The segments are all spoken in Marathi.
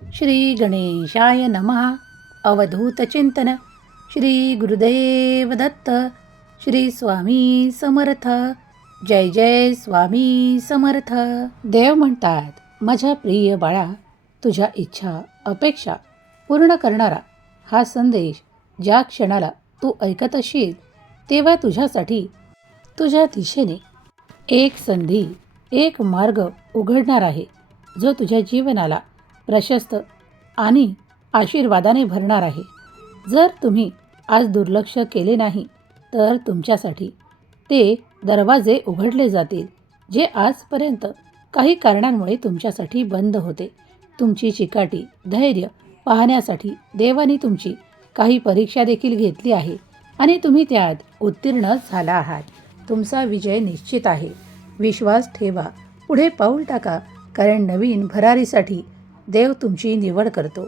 श्री गणेशाय नमः. अवधूत चिंतन. श्री गुरुदेव दत्त. श्री स्वामी समर्थ. जय जय स्वामी समर्थ. देव म्हणतात, माझ्या प्रिय बाळा, तुझ्या इच्छा अपेक्षा पूर्ण करणारा हा संदेश ज्या क्षणाला तू ऐकत असशील तेव्हा तुझ्यासाठी तुझ्या दिशेने एक संधी, एक मार्ग उघडणार आहे, जो तुझ्या जीवनाला प्रशस्त आणि आशीर्वादाने भरणार आहे. जर तुम्ही आज दुर्लक्ष केले नाही तर तुमच्यासाठी ते दरवाजे उघडले जातील जे आजपर्यंत काही कारणांमुळे तुमच्यासाठी बंद होते. तुमची चिकाटी, धैर्य पाहण्यासाठी देवाने तुमची काही परीक्षा देखील घेतली आहे आणि तुम्ही त्यात उत्तीर्ण झाला आहात. तुमचा विजय निश्चित आहे. विश्वास ठेवा, पुढे पाऊल टाका, कारण नवीन भरारीसाठी देव तुमची निवड करतो.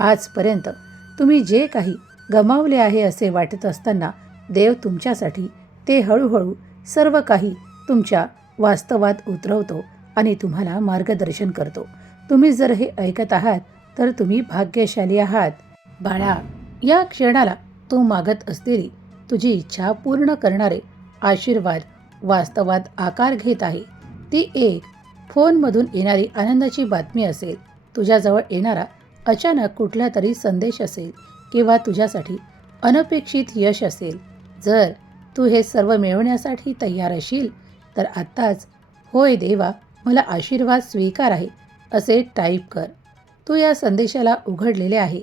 आजपर्यंत तुम्ही जे काही गमावले आहे असे वाटत असताना देव तुमच्यासाठी ते हळूहळू सर्व काही तुमच्या वास्तवात उतरवतो आणि तुम्हाला मार्गदर्शन करतो. तुम्ही जर हे ऐकत आहात तर तुम्ही भाग्यशाली आहात. बाळा, या क्षणाला तू मागत असलेली तुझी इच्छा पूर्ण करणारे आशीर्वाद वास्तवात आकार घेत आहे. ती एक फोनमधून येणारी आनंदाची बातमी असेल, तुझ्याजवळ येणारा अचानक कुठला तरी संदेश असेल किंवा तुझ्यासाठी अनपेक्षित यश असेल. जर तू हे सर्व मिळवण्यासाठी तयार असशील तर आत्ताच होय देवा, मला आशीर्वाद स्वीकार आहे असे टाईप कर. तू या संदेशाला उघडलेले आहे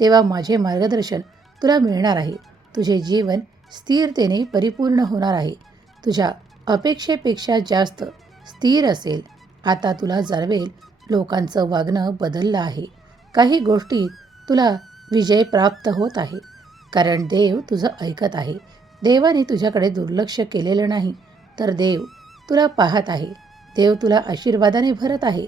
तेव्हा माझे मार्गदर्शन तुला मिळणार आहे. तुझे जीवन स्थिरतेने परिपूर्ण होणार आहे. तुझ्या अपेक्षेपेक्षा जास्त स्थिर असेल. आता तुला जाणवेल, लोकांचं वागणं बदललं आहे. काही गोष्टीत तुला विजय प्राप्त होत आहे, कारण देव तुझं ऐकत आहे. देवाने तुझ्याकडे दुर्लक्ष केलेलं नाही, तर देव तुला पाहत आहे. देव तुला आशीर्वादाने भरत आहे.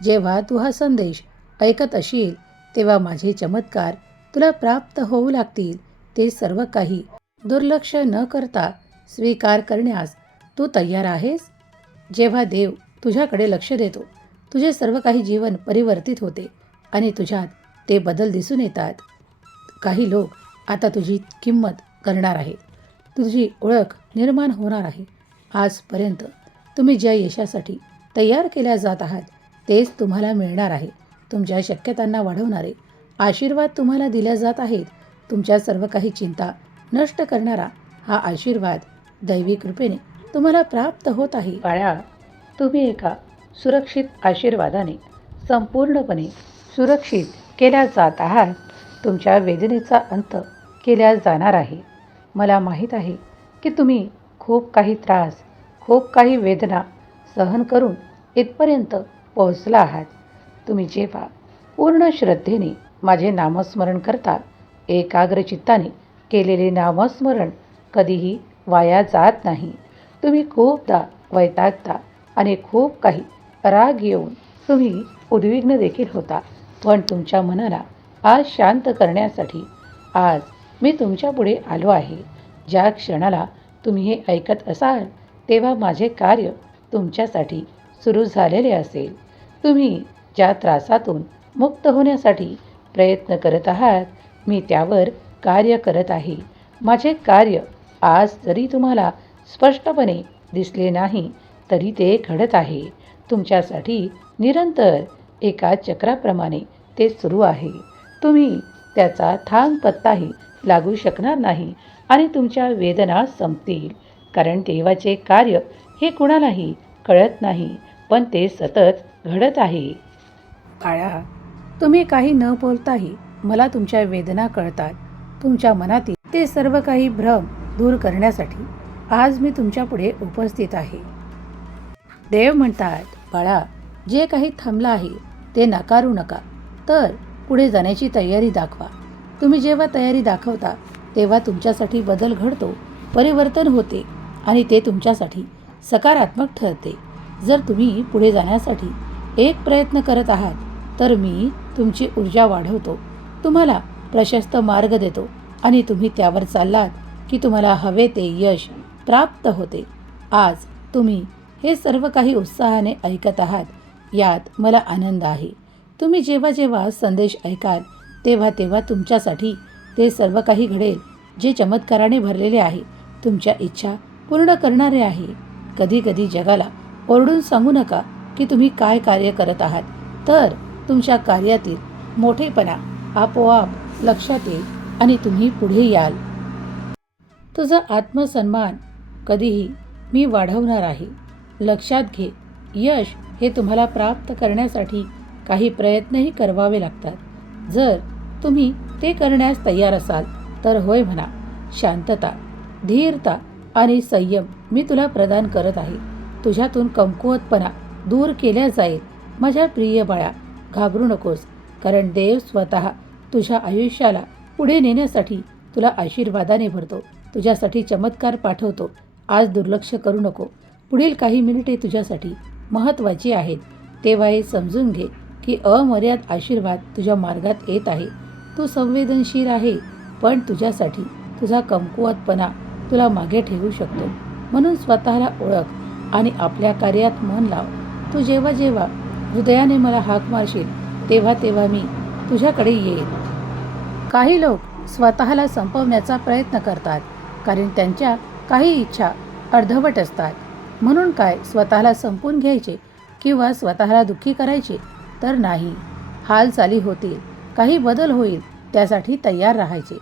जेव्हा तू हा संदेश ऐकत असशील तेव्हा माझे चमत्कार तुला प्राप्त होऊ लागतील. ते सर्व काही दुर्लक्ष न करता स्वीकार करण्यास तू तयार आहेस? जेव्हा देव तुझ्याकडे लक्ष देतो, तुझे सर्व काही जीवन परिवर्तित होते आणि तुझ्यात ते बदल दिसून येतात. काही लोक आता तुझी किंमत करणार आहेत. तुझी ओळख निर्माण होणार आहे. आजपर्यंत तुम्ही ज्या यशासाठी तयार केल्या जात आहात तेच तुम्हाला मिळणार आहे. तुमच्या शक्यतांना वाढवणारे आशीर्वाद तुम्हाला दिल्या जात आहेत. तुमच्या सर्व काही चिंता नष्ट करणारा हा आशीर्वाद दैवी कृपेने तुम्हाला प्राप्त होत आहे. बाळा, तुम्ही एका सुरक्षित आशीर्वादाने संपूर्णपणे सुरक्षित केल्या जात आहात. तुमच्या वेदनेचा अंत केल्या जाणार आहे. मला माहीत आहे की तुम्ही खूप काही त्रास, खूप काही वेदना सहन करून इथपर्यंत पोहोचला आहात. तुम्ही जेव्हा पूर्ण श्रद्धेने माझे नामस्मरण करता, एकाग्र चित्ताने केलेले नामस्मरण कधीही वाया जात नाही. तुम्ही खूपदा वैतागता आणि खूप काही राग येऊन तुम्ही उद्विग्न देखील होता, पण तुमच्या मनाला आज शांत करण्यासाठी आज मी तुमच्यापुढे आलो आहे. ज्या क्षणाला तुम्ही हे ऐकत असाल तेव्हा माझे कार्य तुमच्यासाठी सुरू झालेले असेल. तुम्ही ज्या त्रासातून मुक्त होण्यासाठी प्रयत्न करत आहात, मी त्यावर कार्य करत आहे. माझे कार्य आज जरी तुम्हाला स्पष्टपणे दिसले नाही तरी ते घडत आहे. तुमच्यासाठी निरंतर एका चक्राप्रमाणे ते सुरू आहे. तुम्ही त्याचा थांग पत्ताही लागू शकणार नाही आणि तुमच्या वेदना संपतील, कारण देवाचे कार्य हे कुणालाही कळत नाही, पण ते सतत घडत आहे. बाळा, तुम्ही काही न बोलताही मला तुमच्या वेदना कळतात. तुमच्या मनातील ते सर्व काही भ्रम दूर करण्यासाठी आज मी तुमच्यापुढे उपस्थित आहे. देव म्हणतात, बाळा, जे काही थांबलं आहे ते नाकारू नका, तर पुढे जाण्याची तयारी दाखवा. तुम्ही जेव्हा तयारी दाखवता तेव्हा तुमच्यासाठी बदल घडतो, परिवर्तन होते आणि ते तुमच्यासाठी सकारात्मक ठरते. जर तुम्ही पुढे जाण्यासाठी एक प्रयत्न करत आहात तर मी तुमची ऊर्जा वाढवतो, तुम्हाला प्रशस्त मार्ग देतो आणि तुम्ही त्यावर चाललात की तुम्हाला हवे ते यश प्राप्त होते. आज तुम्ही हे सर्व काही उत्साहाने ऐकत आहात, यात मला आनंद आहे. तुम्ही जेव्हा जेव्हा संदेश ऐकाल तेव्हा तेव्हा तुमच्यासाठी ते सर्व काही घडेल जे चमत्काराने भरलेले आहे, तुमच्या इच्छा पूर्ण करणारे आहे. कधी कधी जगाला ओरडून सांगू नका की तुम्ही काय कार्य करत आहात, तर तुमच्या कार्यातील मोठेपणा आपोआप लक्षात येईल आणि तुम्ही पुढे याल. तुझा आत्मसन्मान कधीही मी वाढवणार आहे. लक्षात घे, यश हे तुम्हाला प्राप्त करण्यासाठी काही प्रयत्नही करावे लागतात. जर तुम्ही ते करण्यास तयार असाल तर होय म्हणा. शांतता, धीरता आणि संयम मी तुला प्रदान करत आहे. तुझ्यातून कमकुवतपणा दूर केला जाईल. माझ्या प्रिय बाळा, घाबरू नकोस, कारण देव स्वतः तुझ्या आयुष्याला पुढे नेण्यासाठी तुला आशीर्वादाने भरतो, तुझ्यासाठी चमत्कार पाठवतो. आज दुर्लक्ष करू नको. पुढील काही मिनिटे तुझ्यासाठी महत्त्वाची आहेत. तेव्हा हे समजून घे की अमर्याद आशीर्वाद तुझ्या मार्गात येत आहे. तू संवेदनशील आहे, पण तुझ्यासाठी तुझा कमकुवतपणा तुला मागे ठेवू शकतो. म्हणून स्वतःला ओळख आणि आपल्या कार्यात मन लाव. तू जेव्हा जेव्हा हृदयाने मला हाक मारशील तेव्हा तेव्हा मी तुझ्याकडे येईल. काही लोक स्वतःला संपवण्याचा प्रयत्न करतात कारण त्यांच्या काही इच्छा अर्धवट असतात. म्हणून काय स्वतःला संपवून घ्यायचे किंवा स्वतःला दुःखी करायचे तर नाही. हालचाली होतील, काही बदल होईल, त्यासाठी तयार राहायचे.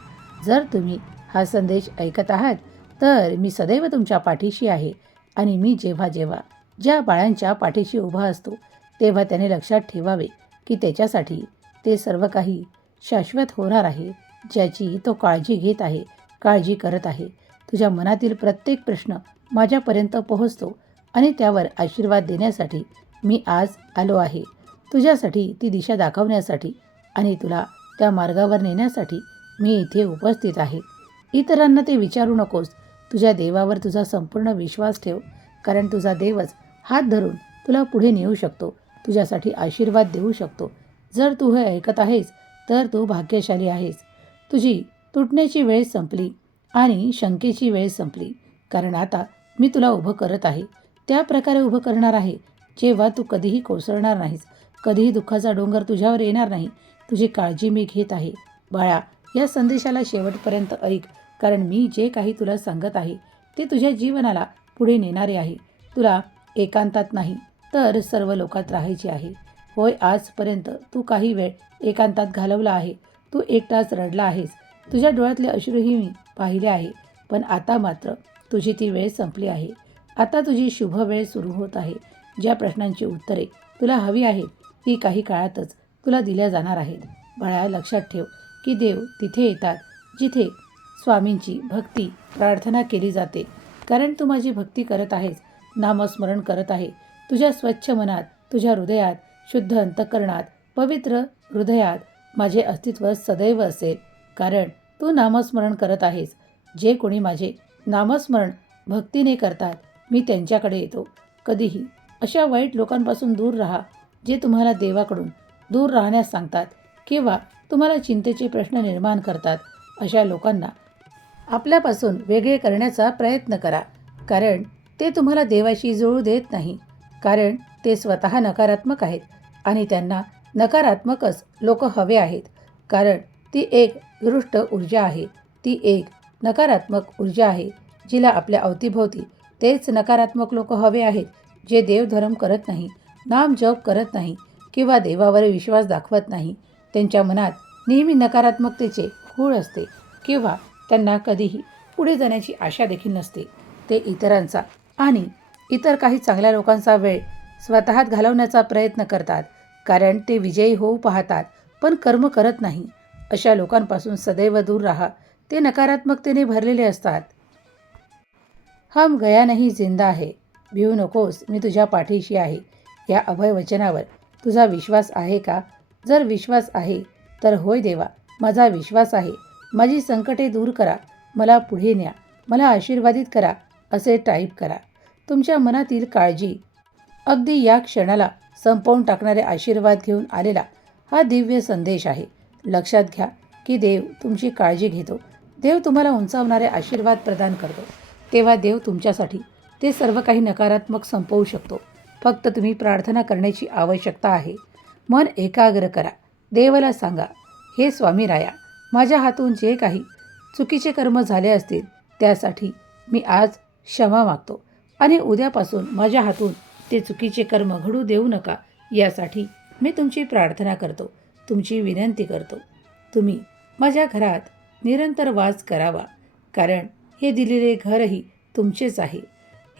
जर तुम्ही हा संदेश ऐकत आहात तर मी सदैव तुमच्या पाठीशी आहे आणि मी जेव्हा जेव्हा ज्या बाळांच्या पाठीशी उभा असतो तेव्हा त्याने लक्षात ठेवावे की त्याच्यासाठी ते सर्व काही शाश्वत होणार आहे, ज्याची तो काळजी घेत आहे, काळजी करत आहे. तुझ्या मनातील प्रत्येक प्रश्न माझ्यापर्यंत पोहोचतो आणि त्यावर आशीर्वाद देण्यासाठी मी आज आलो आहे. तुझ्यासाठी ती दिशा दाखवण्यासाठी आणि तुला त्या मार्गावर नेण्यासाठी मी इथे उपस्थित आहे. इतरांना ते विचारू नकोस. तुझ्या देवावर तुझा संपूर्ण विश्वास ठेव, कारण तुझा देवच हात धरून तुला पुढे नेऊ शकतो, तुझ्यासाठी आशीर्वाद देऊ शकतो. जर तू हे ऐकत आहेस तर तू भाग्यशाली आहेस. तुझी तुटण्याची वेळ संपली आणि शंकेची वेळ संपली, कारण आता मी तुला उभं करत आहे. त्या प्रकारे उभं करणार आहे जेव्हा तू कधीही कोसळणार नाहीस, कधीही दुःखाचा डोंगर तुझ्यावर येणार नाही. तुझी काळजी मी घेत आहे. बाळा, या संदेशाला शेवटपर्यंत ऐक, कारण मी जे काही तुला सांगत आहे ते तुझ्या जीवनाला पुढे नेणारे आहे. तुला एकांतात नाही तर सर्व लोकात राहायचे आहे. होय, आजपर्यंत तू काही वेळ एकांतात घालवला आहे. तू एकटाच रडला आहेस. तुझ्या डोळ्यातले अश्रूही मी पाहिले आहे. पण आता मात्र तुझी ती वेळ संपली आहे. आता तुझी शुभ वेळ सुरू होत आहे. ज्या प्रश्नांची उत्तरे तुला हवी आहेत ती काही काळातच तुला दिल्या जाणार आहेत. बाळा, लक्षात ठेव की देव तिथे येतात जिथे स्वामींची भक्ती प्रार्थना केली जाते. कारण तू माझी भक्ती करत आहेस, नामस्मरण करत आहे. तुझ्या स्वच्छ मनात, तुझ्या हृदयात, शुद्ध अंतःकरणात, पवित्र हृदयात माझे अस्तित्व सदैव असेल, कारण तू नामस्मरण करत आहेस. जे कोणी माझे नामस्मरण भक्तीने करतात मी त्यांच्याकडे येतो. कधीही अशा वाईट लोकांपासून दूर राहा जे तुम्हाला देवाकडून दूर राहण्यास सांगतात किंवा तुम्हाला चिंतेचे प्रश्न निर्माण करतात. अशा लोकांना आपल्यापासून वेगळे करण्याचा प्रयत्न करा, कारण ते तुम्हाला देवाशी जुळू देत नाही. कारण ते स्वतः नकारात्मक आहेत आणि त्यांना नकारात्मकच लोक हवे आहेत. कारण ती एक दुष्ट ऊर्जा आहे. ती एक नकारात्मक ऊर्जा आहे जिला आपल्या अवतीभोवती तेच नकारात्मक लोक हवे आहेत, जे देवधर्म करत नाही, नाम जप करत नाही किंवा देवावर विश्वास दाखवत नाही. त्यांच्या मनात नेहमी नकारात्मकतेचे खूळ असते किंवा त्यांना कधीही पुढे जाण्याची आशा देखील नसते. ते इतरांचा आणि इतर काही चांगल्या लोकांचा वेळ स्वतःत घालवण्याचा प्रयत्न करतात, कारण ते विजयी होऊ पाहतात पण कर्म करत नाही. अशा लोकांपासून सदैव दूर राहा. ते नकारात्मकतेने भरलेले असतात. हम गया नहीं जिंदा है. भिवू नकोस, मी तुझ्या पाठीशी आहे. या अभय वचनावर तुझा विश्वास आहे का? जर विश्वास आहे तर होय देवा, माझा विश्वास आहे. माझी संकटे दूर करा, मला पुढे न्या, मला आशीर्वादित करा असे टाईप करा. तुमच्या मनातील काळजी अगदी या क्षणाला संपवून टाकणारे आशीर्वाद घेऊन आलेला हा दिव्य संदेश आहे. लक्षात घ्या की देव तुमची काळजी घेतो. देव तुम्हाला उंचावणारे आशीर्वाद प्रदान करतो. तेव्हा देव तुमच्यासाठी ते सर्व काही नकारात्मक संपवू शकतो. फक्त तुम्ही प्रार्थना करण्याची आवश्यकता आहे. मन एकाग्र करा. देवाला सांगा, हे स्वामी राया, माझ्या हातून जे काही चुकीचे कर्म झाले असतील त्यासाठी मी आज क्षमा मागतो आणि उद्यापासून माझ्या हातून ते चुकीचे कर्म घडू देऊ नका यासाठी मी तुमची प्रार्थना करतो, तुमची विनंती करतो. तुम्ही माझ्या घरात निरंतर वास करावा, कारण हे दिलेले घरही तुमचेच आहे.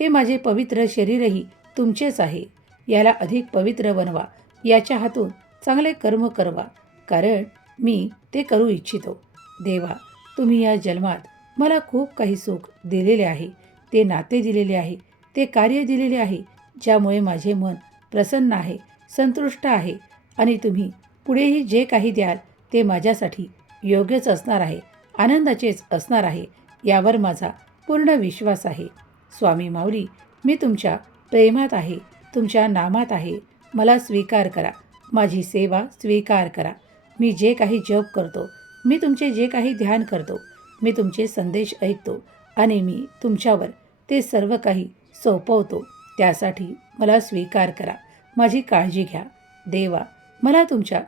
हे माझे पवित्र शरीरही तुमचेच आहे. याला अधिक पवित्र बनवा. याच्या हातून चांगले कर्म करवा, कारण मी ते करू इच्छितो. देवा, तुम्ही या जन्मात मला खूप काही सुख दिलेले आहे. ते नाते दिलेले आहे, ते कार्य दिलेले आहे, ज्यामुळे माझे मन प्रसन्न आहे, संतुष्ट आहे. आणि तुम्ही पुढेही जे काही द्याल ते माझ्यासाठी योग्यच असणार आहे, आनंदाचेच असणार आहे, यावर माझा पूर्ण विश्वास आहे. स्वामी माऊली, मी तुमच्या प्रेमात आहे, तुमच्या नामात आहे. मला स्वीकार करा, माझी सेवा स्वीकार करा. मी जे काही जप करतो, मी तुमचे जे काही ध्यान करतो, मी तुमचे संदेश ऐकतो आणि मी तुमच्यावर ते सर्व काही सोपवतो. त्यासाठी मला स्वीकार करा, माझी काळजी घ्या. देवा, मला तुमच्या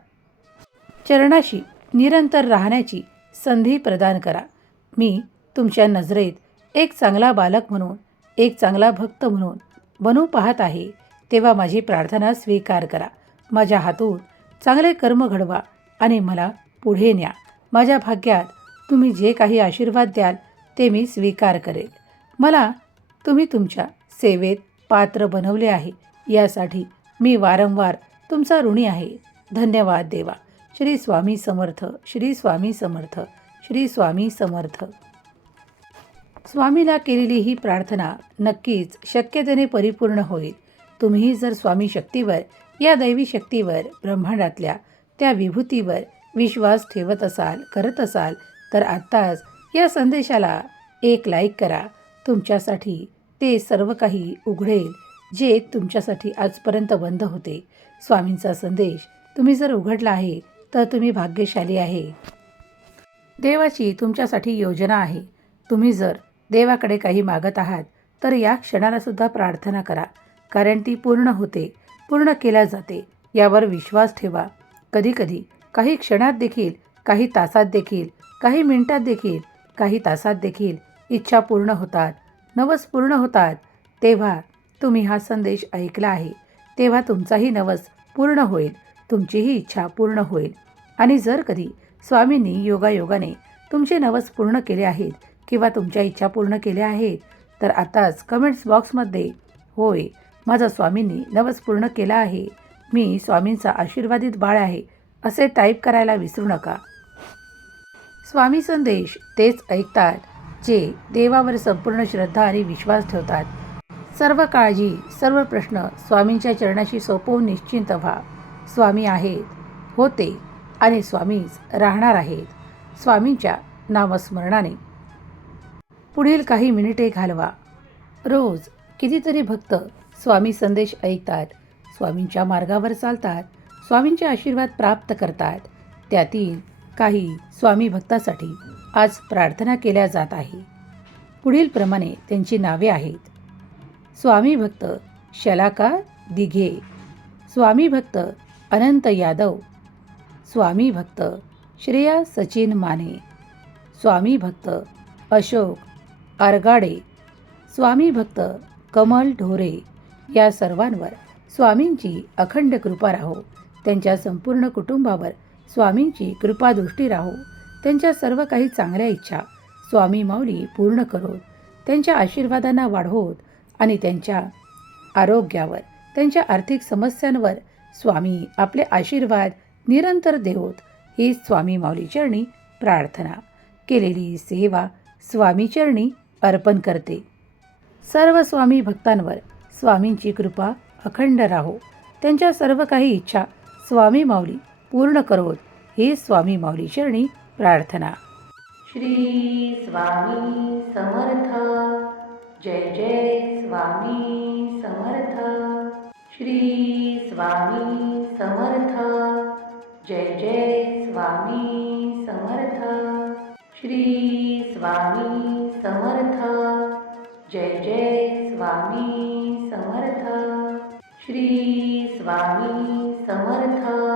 चरणाशी निरंतर राहण्याची संधी प्रदान करा. मी तुमच्या नजरेत एक चांगला बालक म्हणून, एक चांगला भक्त म्हणून बनू पाहत आहे. तेव्हा माझी प्रार्थना स्वीकार करा. माझ्या हातून चांगले कर्म घडवा आणि मला पुढे न्या. माझ्या भाग्यात तुम्ही जे काही आशीर्वाद द्याल ते मी स्वीकार करेल. मला तुम्ही तुमच्या सेवेत पात्र बनवले आहे, यासाठी मी वारंवार तुमचा ऋणी आहे. धन्यवाद देवा. श्री स्वामी समर्थ, श्री स्वामी समर्थ, श्री स्वामी समर्थ. स्वामीला केलेली ही प्रार्थना नक्कीच शक्यतेने परिपूर्ण होईल. तुम्ही जर स्वामी शक्तीवर, या दैवी शक्तीवर, ब्रह्मांडातल्या त्या विभूतीवर विश्वास ठेवत असाल, करत असाल, तर आत्ताच या संदेशाला एक लाईक करा. तुमच्यासाठी ते सर्व काही उघडेल जे तुमच्यासाठी आजपर्यंत बंद होते. स्वामींचा संदेश तुम्ही जर उघडला आहे तर तुम्ही भाग्यशाली आहे. देवाची तुमच्यासाठी योजना आहे. तुम्ही जर देवाकडे काही मागत आहात तर या क्षणाला सुद्धा प्रार्थना करा, कारण ती पूर्ण होते, पूर्ण केल्या जाते, यावर विश्वास ठेवा. कधीकधी काही क्षणात देखील, काही तासात देखील, काही मिनिटात देखील, काही तासात देखील इच्छा पूर्ण होतात, नवस पूर्ण होतात. तेव्हा तुम्ही हा संदेश ऐकला आहे, तेव्हा तुमचाही नवस पूर्ण होईल, तुमचीही इच्छा पूर्ण होईल. आणि जर कधी स्वामींनी योगायोगाने तुमचे नवस पूर्ण केले आहेत किंवा तुमच्या इच्छा पूर्ण केल्या आहेत, तर आताच कमेंट्स बॉक्समध्ये होय, माझा स्वामींनी नवस पूर्ण केला आहे, मी स्वामींचा आशीर्वादित बाळ आहे, असे टाईप करायला विसरू नका. स्वामी संदेश तेच ऐकतात जे देवावर संपूर्ण श्रद्धा आणि विश्वास ठेवतात. सर्व काळजी, सर्व प्रश्न स्वामींच्या चरणाशी सोपवून निश्चिंत व्हा. स्वामी आहेत, होते आणि स्वामीच राहणार आहेत. स्वामींच्या नामस्मरणाने पुढील काही मिनिटे घालवा. रोज कितीतरी भक्त स्वामी संदेश ऐकतात, स्वामींच्या मार्गावर चालतात, स्वामींचे आशीर्वाद प्राप्त करतात. त्यातील काही स्वामी भक्तासाठी आज प्रार्थना केल्या जात आहे. पुढील प्रमाणे त्यांची नावे आहेत. स्वामी भक्त शलाका दिघे, स्वामी भक्त अनंत यादव, स्वामी भक्त श्रेया सचिन माने, स्वामी भक्त अशोक आरगाडे, स्वामी भक्त कमल ढोरे. या सर्वांवर स्वामींची अखंड कृपा राहो. त्यांच्या संपूर्ण कुटुंबावर स्वामींची कृपादृष्टी राहो. त्यांच्या सर्व काही चांगल्या इच्छा स्वामी माऊली पूर्ण करोत, त्यांच्या आशीर्वादांना वाढवोत आणि त्यांच्या आरोग्यावर, त्यांच्या आर्थिक समस्यांवर स्वामी आपले आशीर्वाद निरंतर देवोत. ही स्वामी माऊली चरणी प्रार्थना. केलेली सेवा स्वामी चरणी अर्पण करते. सर्व स्वामी भक्तांवर स्वामींची कृपा अखंड राहो. त्यांच्या सर्व काही इच्छा स्वामी माऊली पूर्ण करोत. ही स्वामी माऊली चरणी प्रार्थना. श्री स्वामी समर्थ. जय जय स्वामी समर्थ. श्री स्वामी समर्थ. जय जय स्वामी समर्थ. श्री स्वामी समर्थ. जय जय स्वामी समर्थ. श्री स्वामी समर्थ.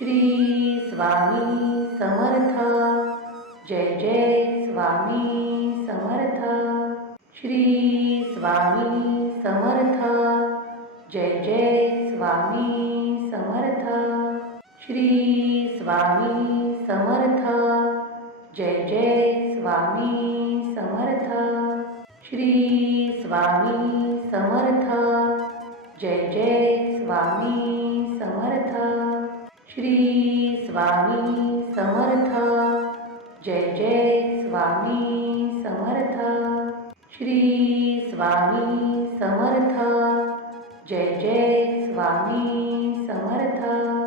श्री स्वामी समर्थ. जय जय स्वामी समर्थ. श्री स्वामी समर्थ. जय जय स्वामी समर्थ. श्री स्वामी समर्थ. जय जय स्वामी समर्थ. श्री स्वामी समर्थ. जय जय स्वामी समर्थ. श्री स्वामी समर्थ. जय जय स्वामी समर्थ. श्री स्वामी समर्थ. जय जय स्वामी समर्थ.